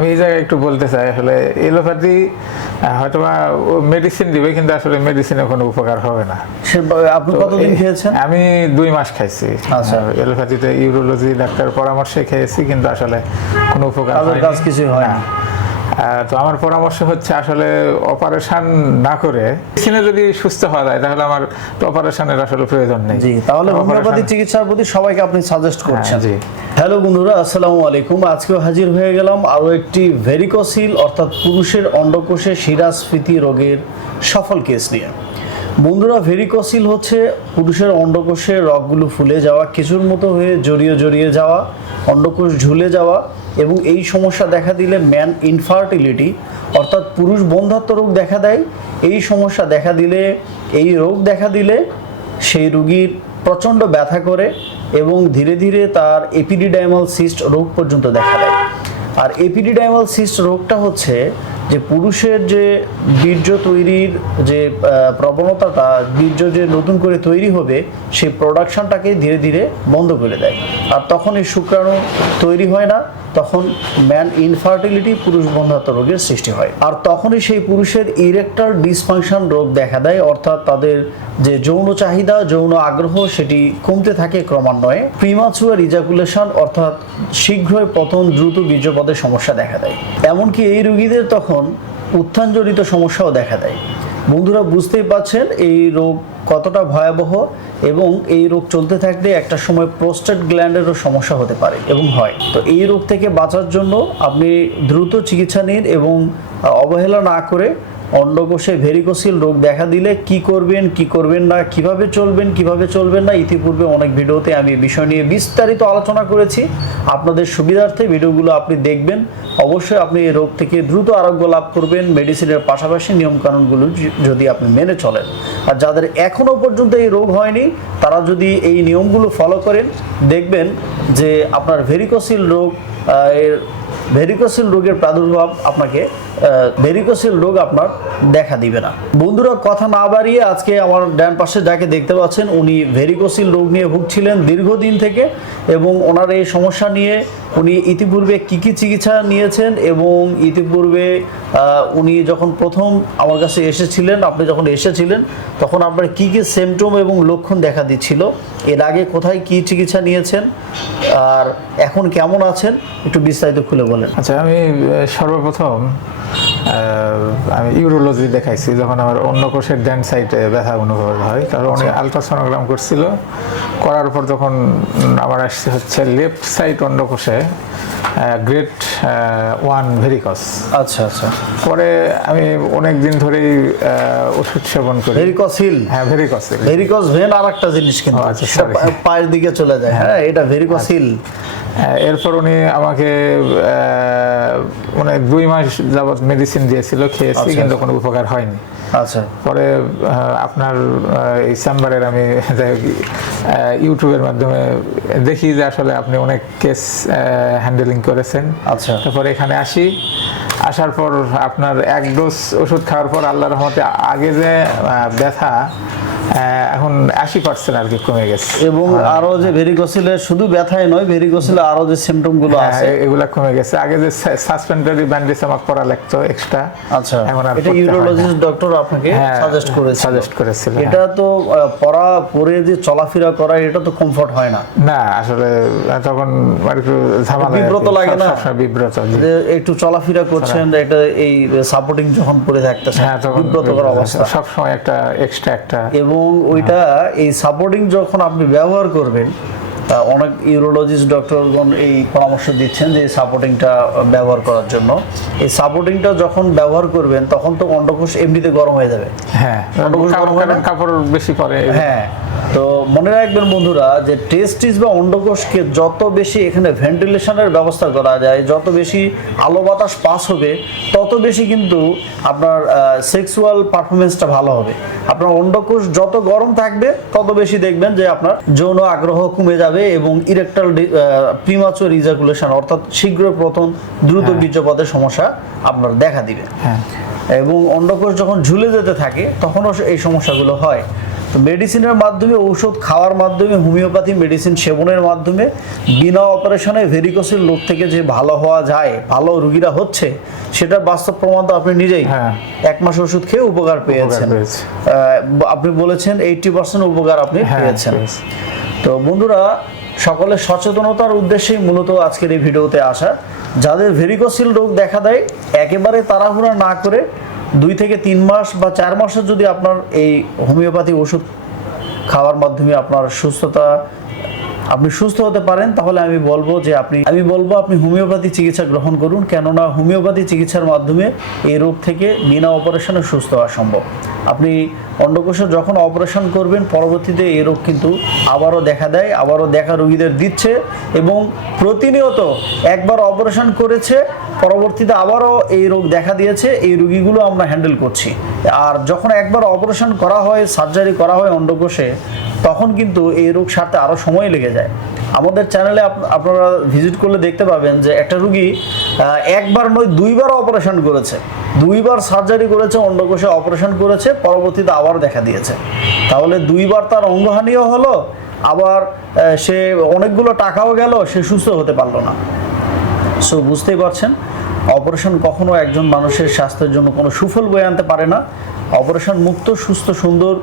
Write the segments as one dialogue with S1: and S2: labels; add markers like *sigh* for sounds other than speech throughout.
S1: আমি এই জায়গায় একটু বলতে চাই আসলে এলোপ্যাথি হয়তো মেডিসিন দিবে কিন্তু আসলে মেডিসিনে কোনো উপকার হবে না।
S2: আপনি কতদিন খেয়েছেন?
S1: আমি দুই মাস খাইছি।
S2: আচ্ছা।
S1: এলোপ্যাথিতে ইউরোলজি ডাক্তার পরামর্শে খেয়েছি কিন্তু আসলে কোনো উপকার
S2: হয় না।
S1: আহ, তো আমার পরামর্শ হচ্ছে আসলে অপারেশন না করে মেডিসিনে যদি সুস্থ হওয়া যায় তাহলে আমার তো অপারেশনের আসলে প্রয়োজন নেই।
S2: জি তাহলে হোমিওপ্যাথি চিকিৎসার প্রতি সবাইকে আপনি সাজেস্ট করছেন।
S1: হ্যাঁ, জি।
S2: হ্যালো বন্ধুরা আসসালামু আলাইকুম। আজকেও হাজির হয়ে গেলাম আরও একটি ভেরিকোসিল অর্থাৎ পুরুষের অন্ডকোষে শিরাস্ফীতি রোগের সফল কেস নিয়ে। বন্ধুরা ভেরিকোসিল হচ্ছে পুরুষের অন্ডকোষে রগগুলো ফুলে যাওয়া কিছুর মতো হয়ে জড়িয়ে জড়িয়ে যাওয়া, অন্ডকোষ ঝুলে যাওয়া এবং এই সমস্যা দেখা দিলে ম্যান ইনফার্টিলিটি অর্থাৎ পুরুষ বন্ধাত্ম রোগ দেখা দেয়। এই সমস্যা দেখা দিলে, এই রোগ দেখা দিলে সেই রুগীর প্রচণ্ড ব্যথা করে এবং ধীরে ধীরে তার এপিডিডাইমাল সিস্ট রোগ পর্যন্ত দেখা দেয়। আর এপিডিডাইমাল সিস্ট রোগটা হচ্ছে যে পুরুষের যে বীর্য তৈরির যে প্রবণতাটা, বীর্য যে নতুন করে তৈরি হবে সেই প্রোডাকশনটাকে ধীরে ধীরে বন্ধ করে দেয়। আর তখন এই শুক্রাণু তৈরি হয় না, তখন ম্যান ইনফার্টিলিটি পুরুষ বন্ধাত্ম রোগের সৃষ্টি হয়। আর তখনই সেই পুরুষের ইরেকটাল ডিসফাংশন রোগ দেখা দেয়, অর্থাৎ তাদের যে যৌন চাহিদা, যৌন আগ্রহ, সেটি কমতে থাকে ক্রমান্বয়ে। প্রিমাচুয়ার ইজাকুলেশন অর্থাৎ শীঘ্রই পতন দ্রুত বীর্যপদের সমস্যা দেখা দেয়। এমনকি এই রোগীদের তখন উত্থানজনিত সমস্যাও দেখা দেয়। বন্ধুরা বুঝতেই পারছেন, এই রোগ কতটা ভয়াবহ এবং এই রোগ চলতে থাকলে একটা সময় প্রোস্টেট গ্ল্যান্ডেরও সমস্যা হতে পারে এবং হয়। তো এই রোগ থেকে বাঁচার জন্য আপনি দ্রুত চিকিৎসা নিন এবং অবহেলা না করে অন্ডকোষে ভেরিকোসিল রোগ দেখা দিলে কি করবেন কি করবেন না, কীভাবে চলবেন কীভাবে চলবেন না, ইতিপূর্বে অনেক ভিডিওতে আমি বিষয় নিয়ে বিস্তারিত আলোচনা করেছি। আপনাদের সুবিধার্থে ভিডিওগুলো আপনি দেখবেন। অবশ্যই আপনি এই রোগ থেকে দ্রুত আরোগ্য লাভ করবেন। মেডিসিনের পাশাপাশি নিয়মকানুনগুলো যদি আপনি মেনে চলেন। আর যাদের এখনও পর্যন্ত এই রোগ হয়নি, তারা যদি এই নিয়মগুলো ফলো করেন, দেখবেন যে আপনার ভেরিকোসিল রোগ এর ভেরিকোসিল রোগের প্রাদুর্ভাব আপনাকে ভেরিকোসিল রোগ আপনার দেখা দিবে না। বন্ধুরা, কথা না বাড়িয়ে আজকে আমার ডান পাশে যাকে দেখতে পাচ্ছেন, উনি ভেরিকোসিল রোগ নিয়ে ভুগছিলেন দীর্ঘদিন থেকে। এবং ওনার এই সমস্যা নিয়ে উনি ইতিপূর্বে কী কী চিকিৎসা নিয়েছেন এবং ইতিপূর্বে উনি যখন প্রথম আমার কাছে এসেছিলেন, আপনি যখন এসেছিলেন, তখন আপনার কী কী সিমটম এবং লক্ষণ দেখা দিচ্ছিল, এর আগে কোথায় কী চিকিৎসা নিয়েছেন, আর এখন কেমন আছেন, একটু বিস্তারিত খুলে বলেন।
S1: আচ্ছা আমি সর্বপ্রথম আমি ইউরোলজি দেখাইছি যখন আমার অন্য কোষের ড্যান সাইটে ব্যথা অনুভব হয় তারপর উনি আলট্রাসোনোগ্রাম করছিল করার পর যখন আমার আসছে হচ্ছে লেফট সাইড অন্য কোষে গ্রেট ওয়ান ভেরিকস।
S2: আচ্ছা আচ্ছা।
S1: পরে আমি অনেক দিন ধরেই ওষুধ সেবন করি।
S2: Varicose heal?
S1: হ্যাঁ ভেরিকস হিল।
S2: ভেরিকস ভেন আর একটা জিনিস কিন্তু
S1: আচ্ছা,
S2: পায়ের দিকে চলে যায়। হ্যাঁ এটা ভেরিকস হিল।
S1: আহ, এরপর উনি আমাকে মানে দুই মাস যাবত মেডিসিন দিয়েছিল খেয়েছি
S2: আচ্ছা,
S1: কিন্তু কোনো উপকার হয়নি।
S2: আচ্ছা।
S1: পরে আপনার এই চেম্বারের আমি *laughs* যাই হোক, ইউটিউবের মাধ্যমে দেখি যে আসলে আপনি অনেক কেস হ্যান্ডেলিং করেছেন।
S2: আচ্ছা।
S1: তারপর এখানে আসি। আসার পর আপনার এক ডোজ ওষুধ খাওয়ার পর আল্লাহর রহমতে আগে যে ব্যথা এখন আশি পার্সেন্ট আর কি কমে গেছে।
S2: এবং আরও যে ভেরিকোসিলের শুধু ব্যথায় নয় ভেরিকোসিলে আরও যে সিমটমগুলো
S1: হ্যাঁ,
S2: আছে।
S1: এগুলা কমে গেছে। আগে যে সাসপেন্ডারি ব্যান্ডেজ আমাকে করা লাগতো এক্সট্রা
S2: আচ্ছা।
S1: এখন আর
S2: এটা
S1: হয়।
S2: ইউরোলজিস্ট ডক্টর আপনাকে
S1: হ্যাঁ,
S2: সাজেস্ট করেছে
S1: সাজেস্ট করেছিল হ্যাঁ।
S2: এটা তো পড়া পরে যে চলাফেরা করা এটা তো কমফর্ট হয় না।
S1: না আসলে তখন আর একটু ঝামেলা
S2: বিব্রত লাগে না?
S1: বিব্রত
S2: যে একটু চলাফেরা করছেন এটা এই সাপোর্টিং যখন করে থাকতেছেন
S1: হ্যাঁ তখন
S2: বিব্রতকর অবস্থা।
S1: সবসময় একটা এক্সট্রা একটা
S2: এবং ওইটা এই সাপোর্টিং যখন আপনি ব্যবহার করবেন অনেক ইউরোলজিস্ট ডক্টরগণ এই পরামর্শ দিচ্ছেন যে এই সাপোর্টিংটা ব্যবহার করার জন্য। এই সাপোর্টিংটা যখন ব্যবহার করবেন তখন তো অন্ডকোষ এমনিতে গরম হয়ে যাবে।
S1: হ্যাঁ।
S2: অন্ডকোষ গরম হয়
S1: কাপড় বেশি পরে।
S2: হ্যাঁ। তো মনে রাখবেন বন্ধুরা যে টেস্টিস বা অন্ডকোষকে যত বেশি এখানে ভেন্টিলেশনের ব্যবস্থা করা যায় যত বেশি আলো বাতাস পাস হবে তত বেশি কিন্তু আপনার সেক্সুয়াল পারফরমেন্সটা ভালো হবে। আপনার অন্ডকোষ যত গরম থাকবে তত বেশি দেখবেন যে আপনার যৌন আগ্রহ কমে যাবে এবং ইরেকটাল প্রিমাচুয়ার ইজাকুলেশন অর্থাৎ শীঘ্র প্রথম দ্রুত বীর্যপথের সমস্যা আপনার দেখা দিবে।
S1: হ্যাঁ।
S2: এবং অন্ডকোষ যখন ঝুলে যেতে থাকে তখনও এই সমস্যাগুলো হয়। তো মেডিসিনের মাধ্যমে ঔষধ খাওয়ার মাধ্যমে হোমিওপ্যাথি মেডিসিন সেবনের মাধ্যমে বিনা অপারেশনে ভেরিকোসিল রোগ থেকে যে ভালো হওয়া যায় ভালো রুগীরা হচ্ছে সেটা বাস্তব প্রমাণ তো আপনি নিজেই
S1: হ্যাঁ।
S2: এক মাস ওষুধ খেয়ে উপকার পেয়েছেন। আপনি বলেছেন এইটটি পার্সেন্ট উপকার আপনি
S1: হ্যাঁ,
S2: পেয়েছেন। তো বন্ধুরা সকলের সচেতনতার উদ্দেশ্যেই মূলত আজকের এই ভিডিওতে আসা। যাদের ভেরিকোসিল রোগ দেখা দেয় একেবারে তাড়াহুড়া না করে দুই থেকে তিন মাস বা চার মাসে যদি আপনার এই হোমিওপ্যাথি ওষুধ খাওয়ার মাধ্যমে আপনার সুস্থতা, আপনি সুস্থ হতে পারেন, তাহলে আমি বলব যে আপনি, আমি বলব আপনি হোমিওপ্যাথি চিকিৎসা গ্রহণ করুন। কেননা হোমিওপ্যাথি চিকিৎসার মাধ্যমে এই রোগ থেকে বিনা অপারেশনে সুস্থ হওয়া সম্ভব। আপনি অন্ডকোষে যখন অপারেশন করবেন, পরবর্তীতে এই রোগ কিন্তু আবারও দেখা দেয়, আবারও দেখা রোগীদের দিচ্ছে এবং প্রতিনিয়ত একবার অপারেশন করেছে, পরবর্তীতে আবারও এই রোগ দেখা দিয়েছে, এই রোগীগুলো আমরা হ্যান্ডেল করছি। আর যখন একবার অপারেশন করা হয়, সার্জারি করা হয় অন্ডকোষে তখন কিন্তু এই রোগ সারতে আরও সময় লেগে যায়। আমাদের চ্যানেলে আপ- আপনারা ভিজিট করলে দেখতে পাবেন যে একটা রুগী একবার নয়, দুইবার অপারেশন করেছে। দুইবার সার্জারি করেছে অন্ডকোষে অপারেশন করেছে, পরবর্তীতে আবার দেখা দিয়েছে। তাহলে দুইবার তার অঙ্গহানিও হলো, আবার সে অনেকগুলো টাকাও গেল, সে সুস্থ হতে পারল না। সো বুঝতেই পারছেন? অপারেশন কখনো একজন মানুষের স্বাস্থ্যের জন্য কোনো সুফল বয়ে আনতে পারে না। অপারেশন মুক্ত, সুস্থ, সুন্দর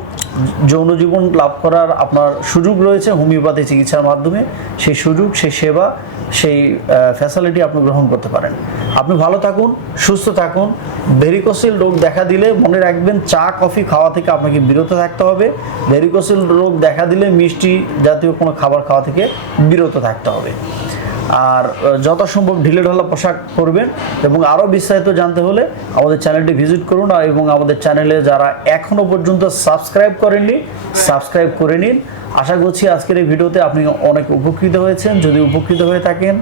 S2: যৌন জীবন লাভ করার আপনার সুযোগ রয়েছে হোমিওপ্যাথি চিকিৎসার মাধ্যমে। সেই সুযোগ, সেই সেবা, সেই ফ্যাসিলিটি আপনি গ্রহণ করতে পারেন। আপনি ভালো থাকুন, সুস্থ থাকুন। ভেরিকোসিল রোগ দেখা দিলে মনে রাখবেন চা, কফি খাওয়া থেকে আপনাকে বিরত থাকতে হবে। ভেরিকোসিল রোগ দেখা দিলে মিষ্টি জাতীয় কোনো খাবার খাওয়া থেকে বিরত থাকতে হবে। আর যথাসম্ভব ঢিলে ঢালা পোশাক পরবেন এবং আরও বিস্তারিত জানতে হলে আমাদের চ্যানেলটি ভিজিট করুন আর এবং আমাদের চ্যানেলে যারা এখনও পর্যন্ত সাবস্ক্রাইব করেননি, সাবস্ক্রাইব করে নিন। আশা করছি আজকের এই ভিডিওতে আপনি অনেক উপকৃত হয়েছেন। যদি উপকৃত হয়ে থাকেন,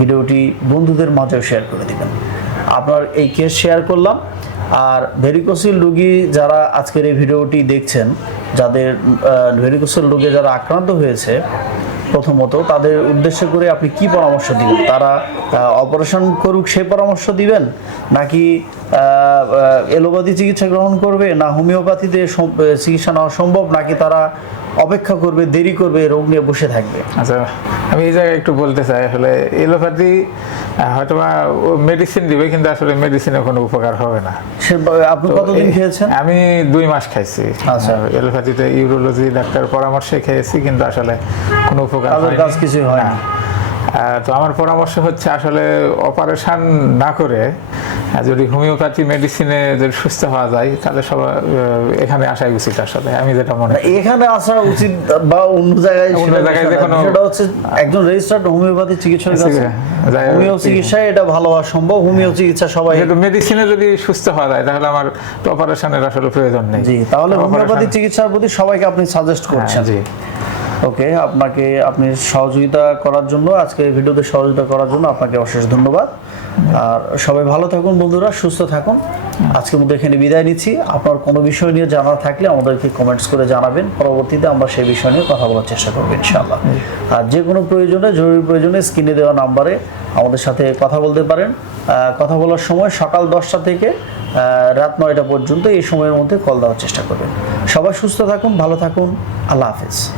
S2: ভিডিওটি বন্ধুদের মাঝেও শেয়ার করে দিবেন। আপনার এই কেস শেয়ার করলাম। আর ভেরিকোসিল রুগী যারা আজকের এই ভিডিওটি দেখছেন, যাদের ভেরিকোসিল রোগে যারা আক্রান্ত হয়েছে প্রথমত তাদের উদ্দেশ্য করে আপনি কি পরামর্শ দিবেন? তারা অপারেশন করুক, সে পরামর্শ দিবেন? নাকি এলোপ্যাথি চিকিৎসা গ্রহণ করবে না হোমিওপ্যাথিতে চিকিৎসা নেওয়া সম্ভব নাকি তারা অপেক্ষা করবে দেরি করবে রোগ নিয়ে বসে থাকবে
S1: আচ্ছা আমি এই জায়গায় একটু বলতে চাই আসলে এলোপ্যাথি হয়তো মেডিসিন দিবে কিন্তু আসলে মেডিসিনে কোনো উপকার হবে না
S2: আপনি কতদিন খেয়েছেন
S1: আমি দুই মাস খাইছি
S2: আচ্ছা।
S1: এলোপ্যাথিতে ইউরোলজি ডাক্তার পরামর্শে খেয়েছি কিন্তু আসলে কোনো উপকার হয়নি। না। তো আমার পরামর্শ হচ্ছে আসলে অপারেশন না করে যদি হোমিওপ্যাথি মেডিসিনে যদি সুস্থ হওয়া যায় তাহলে সবাই আহ, এখানে আসাই উচিত আসলে আমি যেটা মনে
S2: এখানে আসা উচিত বা অন্য জায়গায়
S1: অন্য জায়গায়
S2: বিষয় না। সেটা হচ্ছে একজন রেজিস্টার্ড হোমিওপ্যাথি চিকিৎসকের কাছে।
S1: হোক,
S2: হোমিও চিকিৎসায় এটা ভালো হওয়া সম্ভব হোমিও চিকিৎসা সবাই
S1: যেহেতু মেডিসিনে যদি সুস্থ হওয়া যায় তাহলে আমার অপারেশনের আসলে প্রয়োজন নেই।
S2: জি তাহলে হোমিওপ্যাথি চিকিৎসার প্রতি সবাইকে আপনি সাজেস্ট
S1: হ্যাঁ,
S2: করছেন।
S1: জি।
S2: ওকে আপনাকে আপনি সহযোগিতা করার জন্য আজকে ভিডিওতে সহযোগিতা করার জন্য আপনাকে অশেষ ধন্যবাদ। আর সবাই ভালো থাকুন বন্ধুরা সুস্থ থাকুন। আজকের মধ্যে এখানে বিদায় নিচ্ছি। আপনার কোনো বিষয় নিয়ে জানা থাকলে আমাদেরকে কমেন্টস করে জানাবেন। পরবর্তীতে আমরা সেই বিষয় নিয়ে কথা বলার চেষ্টা করব ইনশাআল্লাহ। আর যে কোনো প্রয়োজনে জরুরি প্রয়োজনে স্ক্রিনে দেওয়া নাম্বারে আমাদের সাথে কথা বলতে পারেন। আহ, কথা বলার সময় সকাল দশটা থেকে রাত নয়টা পর্যন্ত এই সময়ের মধ্যে কল দেওয়ার চেষ্টা করবেন। সবাই সুস্থ থাকুন ভালো থাকুন। আল্লাহ হাফেজ।